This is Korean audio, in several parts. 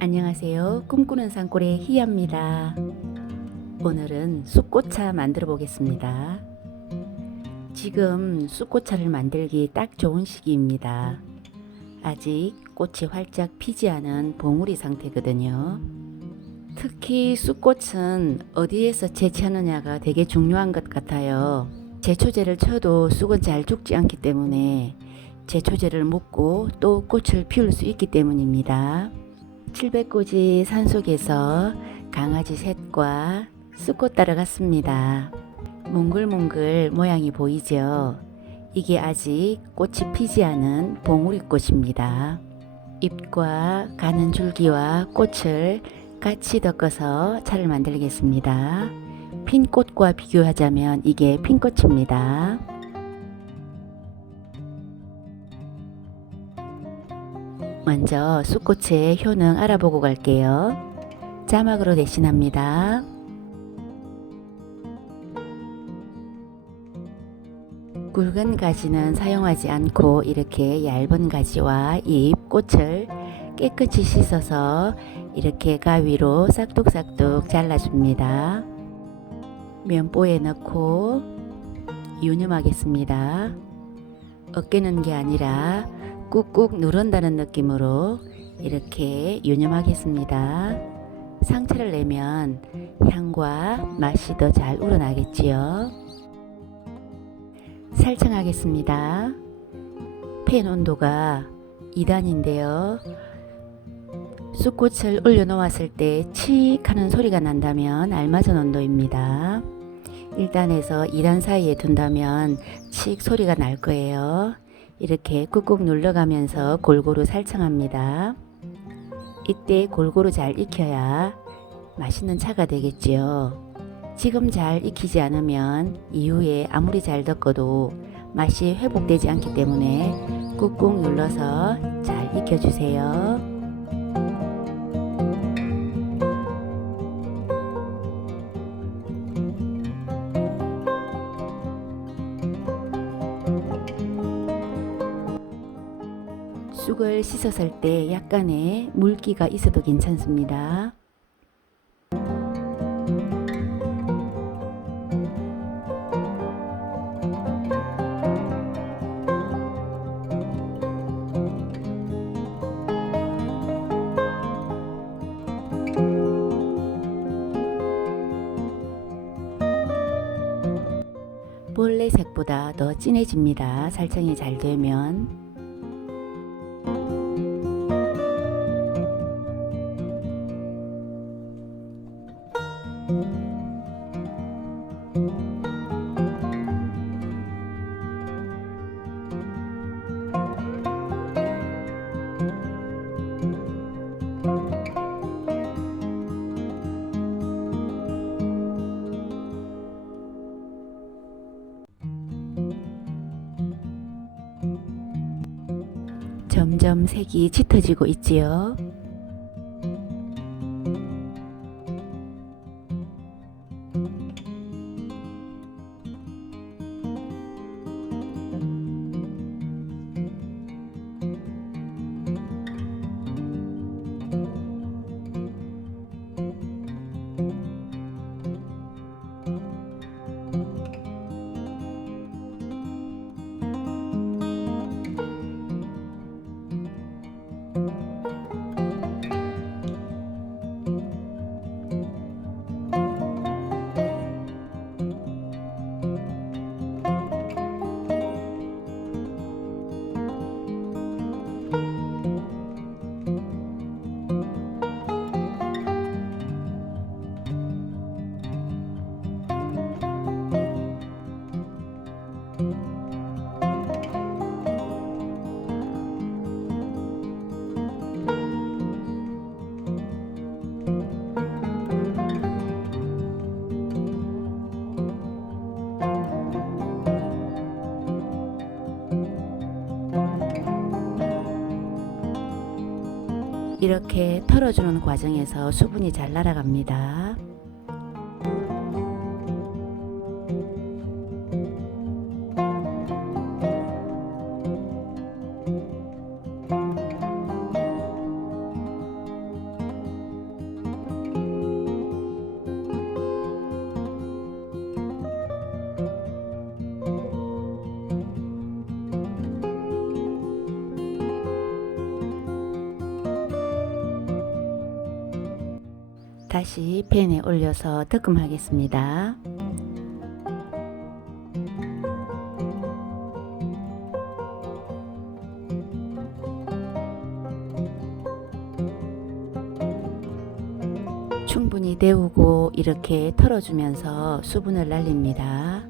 안녕하세요. 꿈꾸는 산골의 희야입니다. 오늘은 쑥꽃차 만들어 보겠습니다. 지금 쑥꽃차를 만들기 딱 좋은 시기입니다. 아직 꽃이 활짝 피지 않은 봉우리 상태거든요. 특히 쑥꽃은 어디에서 채취하느냐가 되게 중요한 것 같아요. 제초제를 쳐도 쑥은 잘 죽지 않기 때문에 제초제를 묻고 또 꽃을 피울 수 있기 때문입니다. 칠백고지 산속에서 강아지 셋과 쑥꽃 따러 갔습니다. 몽글몽글 모양이 보이죠? 이게 아직 꽃이 피지 않은 봉우리꽃입니다. 잎과 가는 줄기와 꽃을 같이 덮어서 차를 만들겠습니다. 핀 꽃과 비교하자면 이게 핀꽃입니다. 먼저 쑥꽃의 효능 알아보고 갈게요. 자막으로 대신합니다. 굵은 가지는 사용하지 않고 이렇게 얇은 가지와 잎, 꽃을 깨끗이 씻어서 이렇게 가위로 싹둑싹둑 잘라줍니다. 면보에 넣고 유념하겠습니다. 으깨는 게 아니라 꾹꾹 누른다는 느낌으로 이렇게 유념하겠습니다. 상처를 내면 향과 맛이 더 잘 우러나겠지요. 살청하겠습니다. 팬 온도가 2단인데요. 쑥꽃을 올려놓았을 때 칙 하는 소리가 난다면 알맞은 온도입니다. 1단에서 2단 사이에 둔다면 칙 소리가 날 거예요. 이렇게 꾹꾹 눌러가면서 골고루 살청합니다. 이때 골고루 잘 익혀야 맛있는 차가 되겠지요. 지금 잘 익히지 않으면 이후에 아무리 잘 덮어도 맛이 회복되지 않기 때문에 꾹꾹 눌러서 잘 익혀주세요. 쑥을 씻었을 때 약간의 물기가 있어도 괜찮습니다. 본래색보다 더 진해집니다. 살청이 잘 되면. 점점 색이 짙어지고 있지요. 이렇게 털어주는 과정에서 수분이 잘 날아갑니다. 다시 팬에 올려서 득금하겠습니다. 충분히 데우고 이렇게 털어주면서 수분을 날립니다.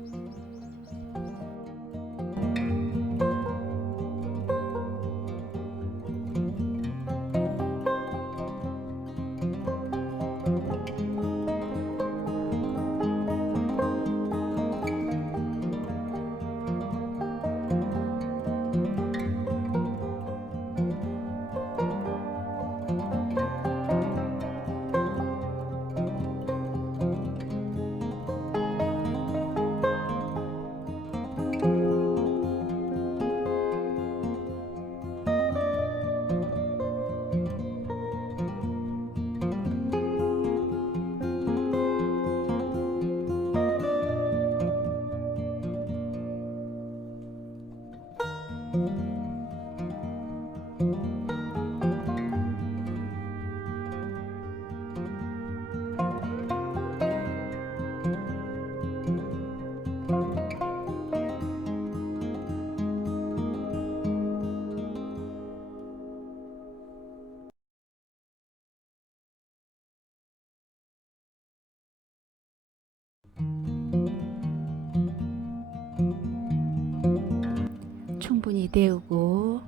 충분히 데우고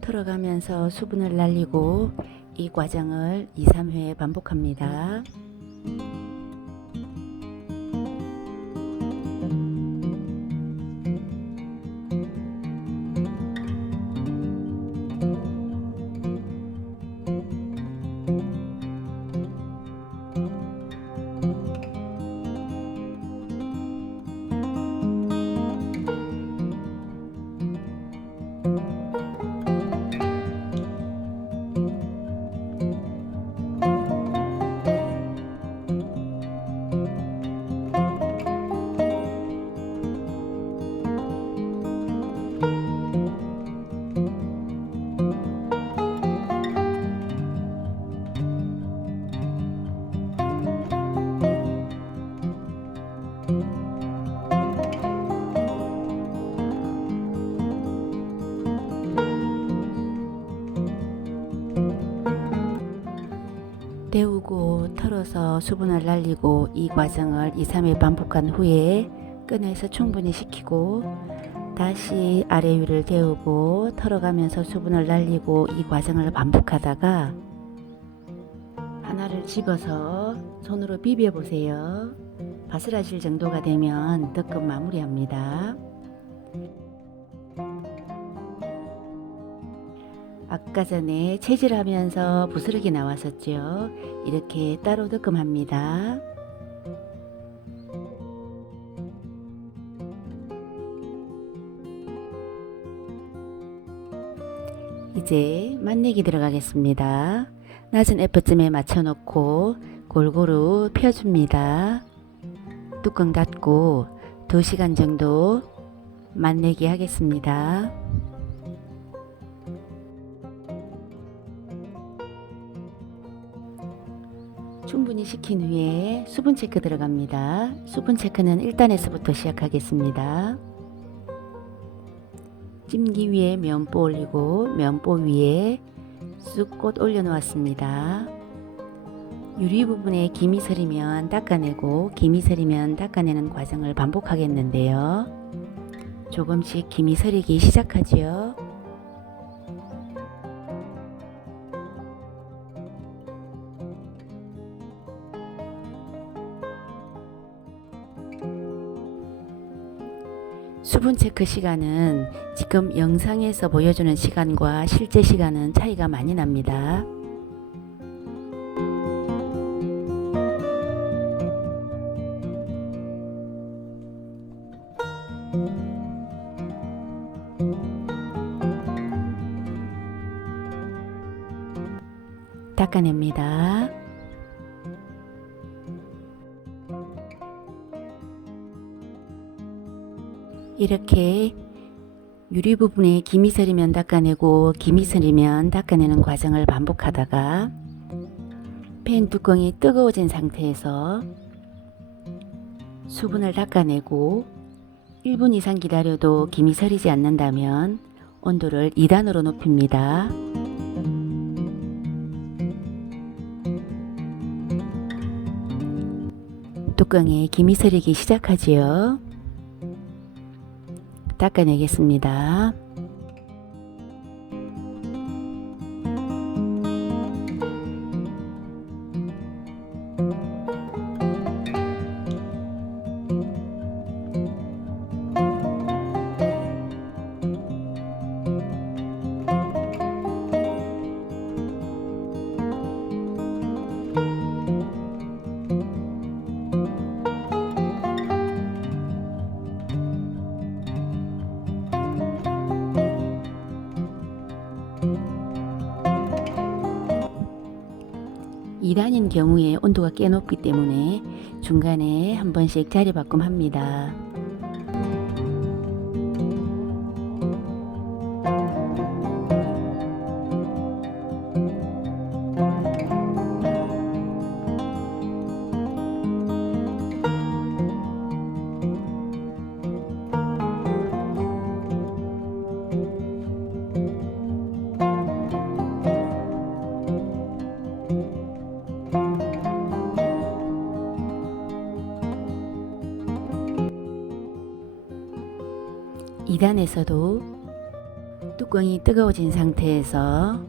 털어가면서 수분을 날리고 이 과정을 2, 3회 반복합니다. 데우고 털어서 수분을 날리고 이 과정을 2, 3회 반복한 후에 꺼내서 충분히 식히고 다시 아래 위를 데우고 털어가면서 수분을 날리고 이 과정을 반복하다가 하나를 집어서 손으로 비벼 보세요. 바스라질 정도가 되면 득금 마무리합니다. 아까 전에 채질하면서 부스러기 나왔었죠. 이렇게 따로 득금합니다. 이제 맛내기 들어가겠습니다. 낮은 F쯤에 맞춰 놓고 골고루 펴줍니다. 뚜껑 닫고 2시간 정도 맛내기 하겠습니다. 충분히 식힌 후에 수분 체크 들어갑니다. 수분 체크는 1단에서부터 시작하겠습니다. 찜기 위에 면보 올리고 면보 위에 쑥꽃 올려 놓았습니다. 유리 부분에 김이 서리면 닦아내고 김이 서리면 닦아내는 과정을 반복하겠는데요. 조금씩 김이 서리기 시작하지요. 수분 체크 시간은 지금 영상에서 보여주는 시간과 실제 시간은 차이가 많이 납니다. 닦아냅니다. 이렇게 유리 부분에 김이 서리면 닦아내고 김이 서리면 닦아내는 과정을 반복하다가 팬 뚜껑이 뜨거워진 상태에서 수분을 닦아내고 1분 이상 기다려도 김이 서리지 않는다면 온도를 2단으로 높입니다. 뚜껑에 김이 서리기 시작하지요. 닦아내겠습니다. 이단인 경우에 온도가 꽤 높기 때문에 중간에 한 번씩 자리 바꿈합니다. 이 단에서도 뚜껑이 뜨거워진 상태에서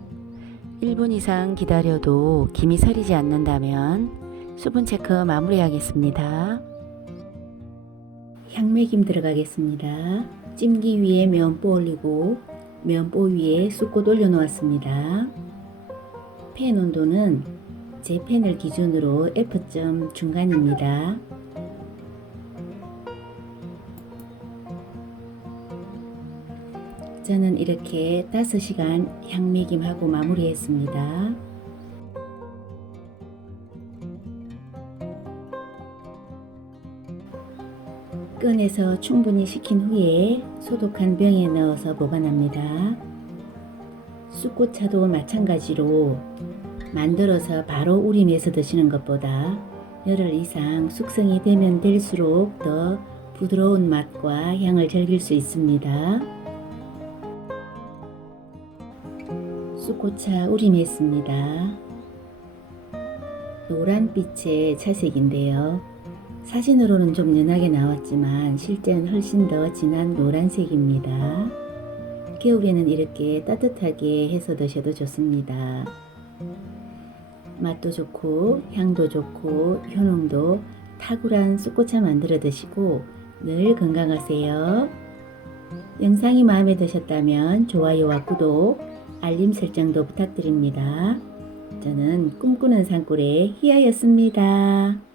1분 이상 기다려도 김이 서리지 않는다면 수분 체크 마무리하겠습니다. 향매김 들어가겠습니다. 찜기 위에 면보 올리고 면보 위에 쑥꽃 올려 놓았습니다. 팬 온도는 제 팬을 기준으로 F점 중간입니다. 저는 이렇게 5시간 향매김하고 마무리했습니다. 꺼내서 충분히 식힌 후에 소독한 병에 넣어서 보관합니다. 쑥꽃차도 마찬가지로 만들어서 바로 우림해서 드시는 것보다 열흘 이상 숙성이 되면 될수록 더 부드러운 맛과 향을 즐길 수 있습니다. 쑥꽃차 우림했습니다. 노란빛의 차색인데요. 사진으로는 좀 연하게 나왔지만 실제는 훨씬 더 진한 노란색입니다. 겨울에는 이렇게 따뜻하게 해서 드셔도 좋습니다. 맛도 좋고 향도 좋고 효능도 탁월한 쑥꽃차 만들어 드시고 늘 건강하세요. 영상이 마음에 드셨다면 좋아요와 구독, 알림 설정도 부탁드립니다. 저는 꿈꾸는 산골의 희아였습니다.